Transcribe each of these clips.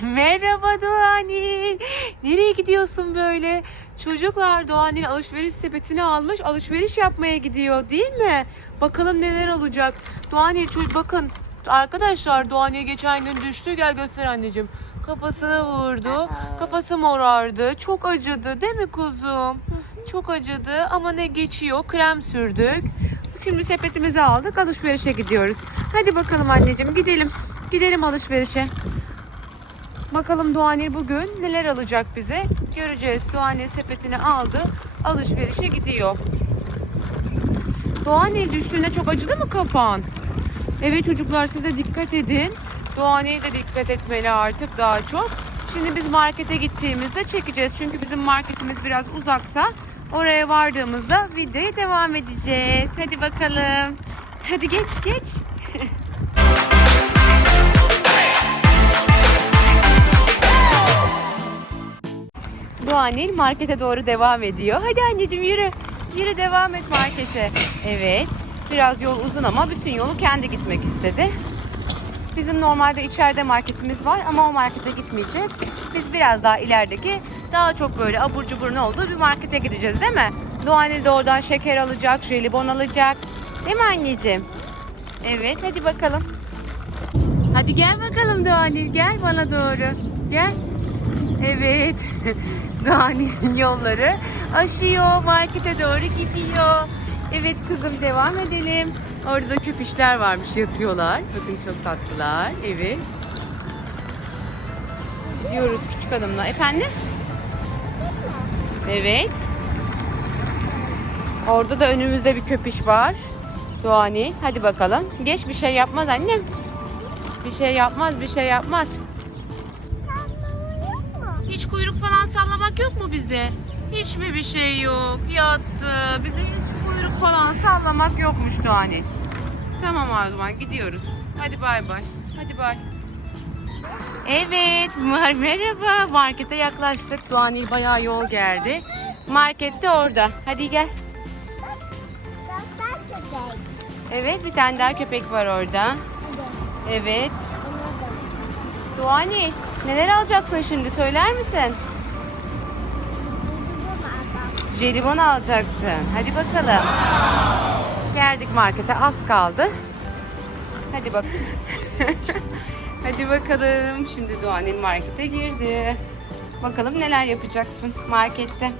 Merhaba Doğanil. Nereye gidiyorsun böyle? Çocuklar Doğanil alışveriş sepetini almış alışveriş yapmaya gidiyor değil mi? Bakalım neler olacak. Doğanil çocuk bakın. Arkadaşlar Doğanil geçen gün düştü. Gel göster anneciğim. Kafasını vurdu. Kafası morardı. Çok acıdı değil mi kuzum? Çok acıdı ama ne geçiyor. Krem sürdük. Şimdi sepetimizi aldık. Alışverişe gidiyoruz. Hadi bakalım anneciğim gidelim. Gidelim alışverişe. Bakalım Doğanil bugün neler alacak bize göreceğiz. Doğanil sepetini aldı. Alışverişe gidiyor. Doğanil düştüğünde çok acıdı mı kafan? Evet çocuklar siz de dikkat edin. Doğanil de dikkat etmeli artık daha çok. Şimdi biz markete gittiğimizde çekeceğiz. Çünkü bizim marketimiz biraz uzakta. Oraya vardığımızda videoya devam edeceğiz. Hadi bakalım. Hadi geç geç. Doğanil markete doğru devam ediyor. Hadi anneciğim yürü. Yürü devam et markete. Evet. Biraz yol uzun ama bütün yolu kendi gitmek istedi. Bizim normalde içeride marketimiz var ama o markete gitmeyeceğiz. Biz biraz daha ilerideki daha çok böyle abur cuburun olduğu bir markete gideceğiz değil mi? Doğanil de oradan şeker alacak, jelibon alacak. Değil mi anneciğim? Evet hadi bakalım. Hadi gel bakalım Doğanil gel bana doğru. Gel. Evet. Doğan'ın yolları aşıyor. Markete doğru gidiyor. Evet kızım devam edelim. Orada da köpüşler varmış yatıyorlar. Bakın çok tatlılar. Evet. Gidiyoruz küçük hanımla. Efendim? Evet. Orada da önümüzde bir köpüş var. Doğani. Hadi bakalım. Geç bir şey yapmaz annem. Bir şey yapmaz, bir şey yapmaz. Bize? Hiç mi bir şey yok? Yattı. Bize hiç kuyruk falan sallamak yokmuş Doğani. Tamam o gidiyoruz. Hadi bay bay. Hadi bay. Evet, mar merhaba. Markete yaklaştık. Doğanil bayağı yol geldi. Markette orada. Hadi gel. Evet, bir tane daha köpek var orada. Evet. Doğani, neler alacaksın şimdi? Söyler misin? Jelibon alacaksın. Hadi bakalım. Geldik markete. Az kaldı. Hadi bak. Hadi bakalım. Şimdi Doğan'ın markete girdi. Bakalım neler yapacaksın markette.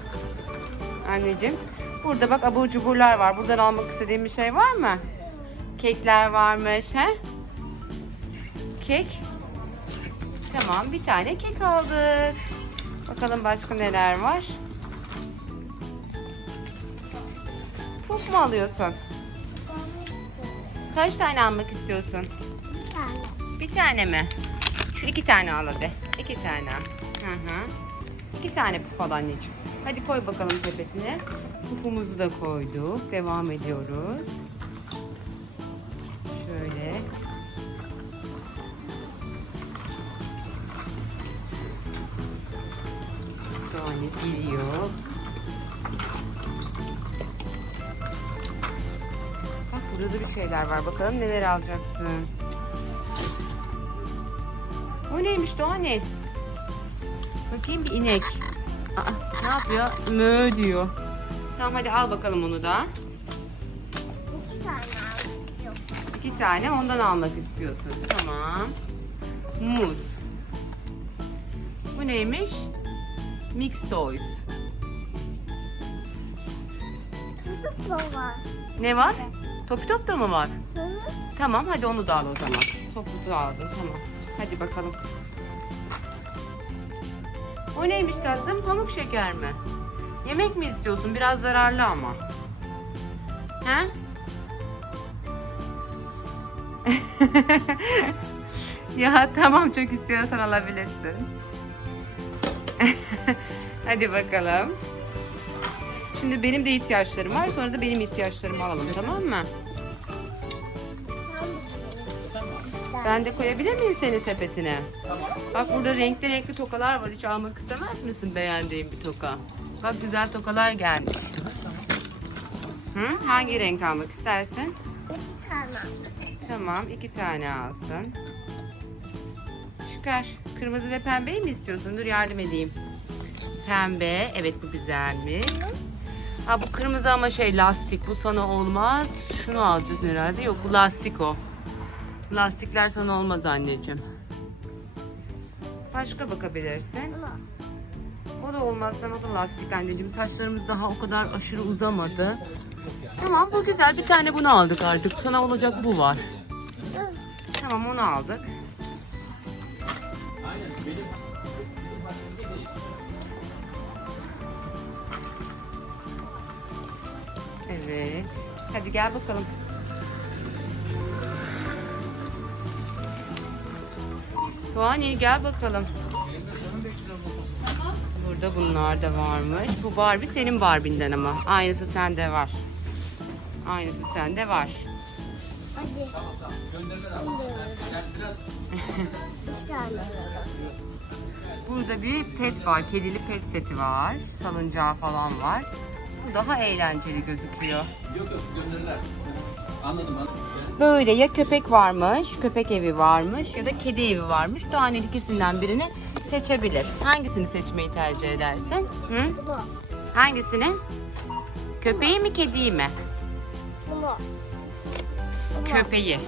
Anneciğim. Burada bak abur cuburlar var. Buradan almak istediğin bir şey var mı? Kekler varmış. He? Kek. Tamam bir tane kek aldık. Bakalım başka neler var. Çok mu alıyorsun? Kaç tane almak istiyorsun? Bir tane. Bir tane mi? Şu iki tane al hadi. İki tane. Hı hı. İki tane puf al anneciğim. Hadi koy bakalım sepetine. Pufumuzu da koyduk. Devam ediyoruz. Burada da bir şeyler var. Bakalım neler alacaksın. O neymiş de o ne? Bakayım bir inek. Aa, ne yapıyor? Mö diyor. Tamam hadi al bakalım onu da. İki tane almışım. İki tane ondan almak istiyorsun. Tamam. Muz. Bu neymiş? Mix Toys. Var? Ne var? Topi top da mı var? Hı. Tamam hadi onu da al o zaman. Topuzu aldın tamam. Hadi bakalım. O neymiş tatlım? Pamuk şeker mi? Yemek mi istiyorsun? Biraz zararlı ama. He? ya tamam çok istiyorsan alabilirsin. Hadi bakalım. Şimdi benim de ihtiyaçlarım var. Sonra da benim ihtiyaçlarımı alalım tamam mı? Ben de koyabilir miyim senin sepetine? Bak burada renkli renkli tokalar var. Hiç almak istemez misin beğendiğin bir toka? Bak güzel tokalar gelmiş. Hı? Hangi renk almak istersin? İki tane. Tamam iki tane alsın. çıkar. Kırmızı ve pembeyi mi istiyorsun? Dur yardım edeyim. Pembe. Evet bu güzelmiş. Ha bu kırmızı ama şey lastik. Bu sana olmaz. Şunu alacaksın herhalde. Yok bu lastik o. Lastikler sana olmaz anneciğim. Başka bakabilirsin. O da olmaz sana da lastik anneciğim. Saçlarımız daha o kadar aşırı uzamadı. Tamam bu güzel. Bir tane bunu aldık artık. Sana olacak bu var. Tamam onu aldık. Evet. Hadi gel bakalım. Tuğani gel bakalım. Burada bunlar da varmış. Bu Barbie senin Barbie'nden ama. Aynısı sende var. Aynısı sende var. Hadi. İki tane. Burada bir pet var. Kedili pet seti var. Salıncağı falan var. Bu daha eğlenceli gözüküyor. Yok yok gönderirler. Anladım anladım. Böyle ya köpek varmış, köpek evi varmış ya da kedi evi varmış. Doğanel ikisinden birini seçebilir. Hangisini seçmeyi tercih edersin? Hı? Bunu. Hangisini? Köpeği mi, kediyi mi? Bunu. Köpeği.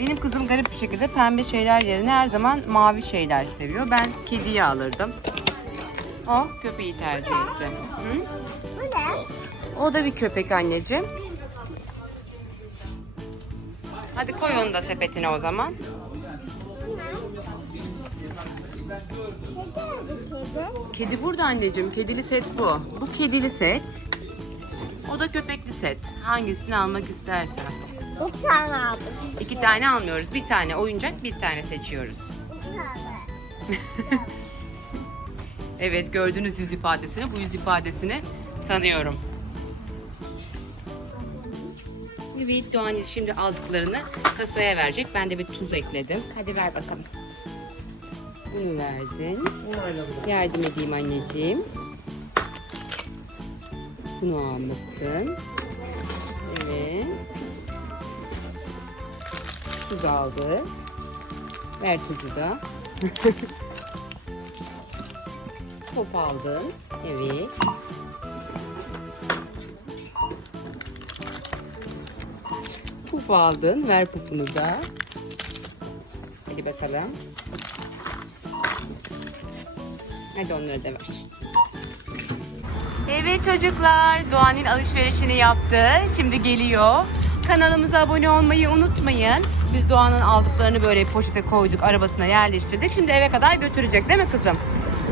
Benim kızım garip bir şekilde pembe şeyler yerine her zaman mavi şeyler seviyor. Ben kediyi alırdım. O köpeği tercih etti. Hı? Bu ne? O da bir köpek anneciğim. Hadi koy onu da sepetine o zaman. Kedi kedi. Kedi burada anneciğim. Kedili set bu. Bu kedili set. O da köpekli set. Hangisini almak istersen. İki tane aldım. İki tane almıyoruz. Bir tane oyuncak, bir tane seçiyoruz. İki tane. Evet gördüğünüz yüz ifadesini, bu yüz ifadesini tanıyorum. Evet Doğan şimdi aldıklarını kasaya verecek. Ben de bir tuz ekledim. Hadi ver bakalım. Bunu verdin. Yardım edeyim anneciğim. Bunu almışsın. Evet. Tuz aldı. Ver tuzu da. Top aldın. Evet. Puf aldın. Ver pufunu da. Hadi bakalım. Hadi onları da ver. Evet çocuklar, Doğan'ın alışverişini yaptı. Şimdi geliyor. Kanalımıza abone olmayı unutmayın. Biz Doğan'ın aldıklarını böyle poşete koyduk, arabasına yerleştirdik. Şimdi eve kadar götürecek değil mi kızım?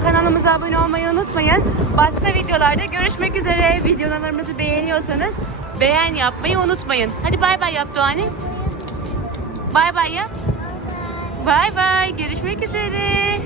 Kanalımıza abone olmayı unutmayın. Başka videolarda görüşmek üzere. Videolarımızı beğeniyorsanız beğen yapmayı unutmayın. Hadi bay bay yap Doğan'ı. Bay bay yap. Bay bay. Görüşmek üzere.